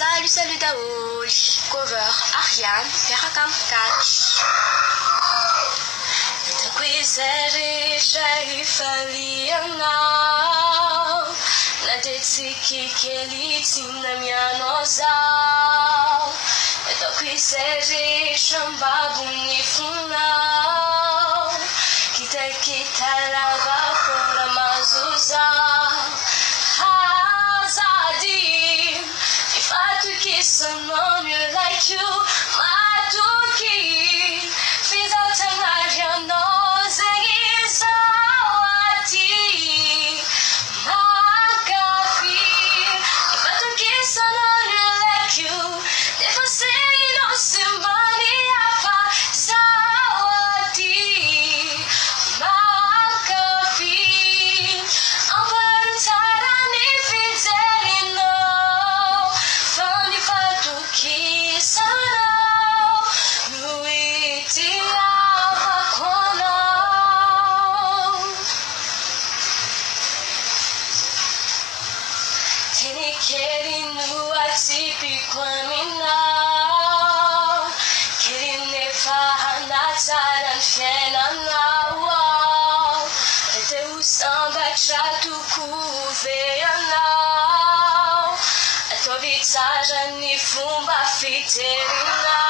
Salut Daoul, cover Ariane, Perakam Catch. Takwizere shaifali now. Na detiki keliti na mianoza. Takwizere shambabu nifunao. Kita lava fora mazuza. If I could kiss someone like you, my donkey, please don't tell me your nose is my coffee. If I could kiss someone like you, never say no somebody my coffee. I'm very tired and if it's Fumba fiterina